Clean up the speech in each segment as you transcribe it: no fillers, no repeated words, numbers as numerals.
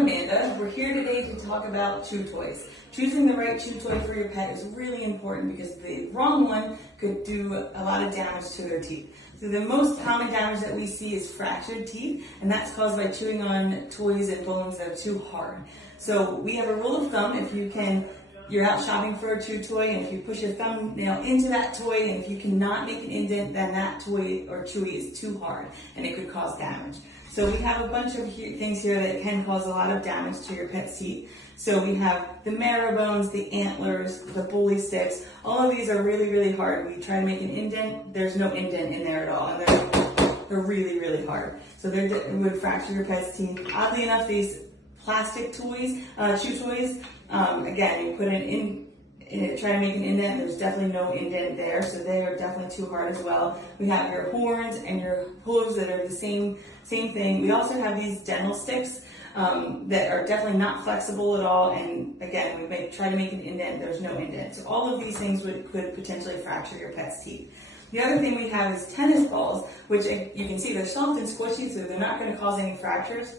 Amanda. We're here today to talk about chew toys. Choosing the right chew toy for your pet is really important because the wrong one could do a lot of damage to their teeth. So the most common damage that we see is fractured teeth, and that's caused by chewing on toys and bones that are too hard. So we have a rule of thumb: you're out shopping for a chew toy, and if you push your thumbnail into that toy, and if you cannot make an indent, then that toy or chewy is too hard, and it could cause damage. So we have a bunch of things here that can cause a lot of damage to your pet's teeth. So we have the marrow bones, the antlers, the bully sticks. All of these are really, really hard. We try to make an indent. There's no indent in there at all, and they're really, really hard. So it would fracture your pet's teeth. Oddly enough, these plastic toys, chew toys, again, you put it in, try to make an indent, there's definitely no indent there, so they are definitely too hard as well. We have your horns and your hooves that are the same thing. We also have these dental sticks that are definitely not flexible at all, and again, try to make an indent, there's no indent. So all of these things could potentially fracture your pet's teeth. The other thing we have is tennis balls, which you can see they're soft and squishy, so they're not going to cause any fractures.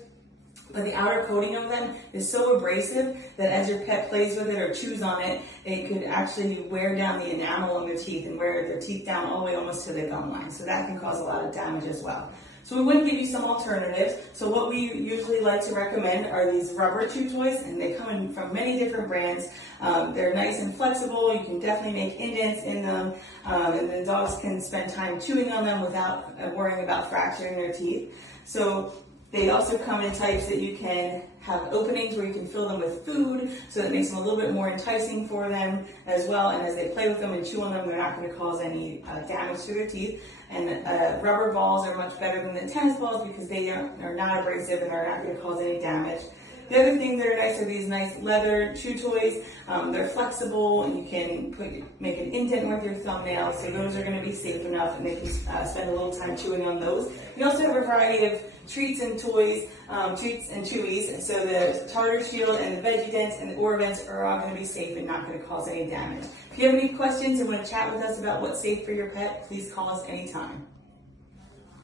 But the outer coating of them is so abrasive that as your pet plays with it or chews on it, it could actually wear down the enamel on their teeth and wear their teeth down all the way almost to the gum line. So that can cause a lot of damage as well. So we want to give you some alternatives. So what we usually like to recommend are these rubber chew toys, and they come in from many different brands. They're nice and flexible. You can definitely make indents in them, and the dogs can spend time chewing on them without worrying about fracturing their teeth. So they also come in types that you can have openings where you can fill them with food, so that makes them a little bit more enticing for them as well. And as they play with them and chew on them, they're not going to cause any damage to their teeth. And rubber balls are much better than the tennis balls because they are not abrasive and are not going to cause any damage. The other thing that are nice are these nice leather chew toys. They're flexible, and you can make an indent with your thumbnail, so those are going to be safe enough, and they can spend a little time chewing on those. We also have a variety of treats and toys, treats and chewies. So the Tartar Shield and the Veggie Dents and the Oravents are all going to be safe and not going to cause any damage. If you have any questions and want to chat with us about what's safe for your pet, please call us anytime.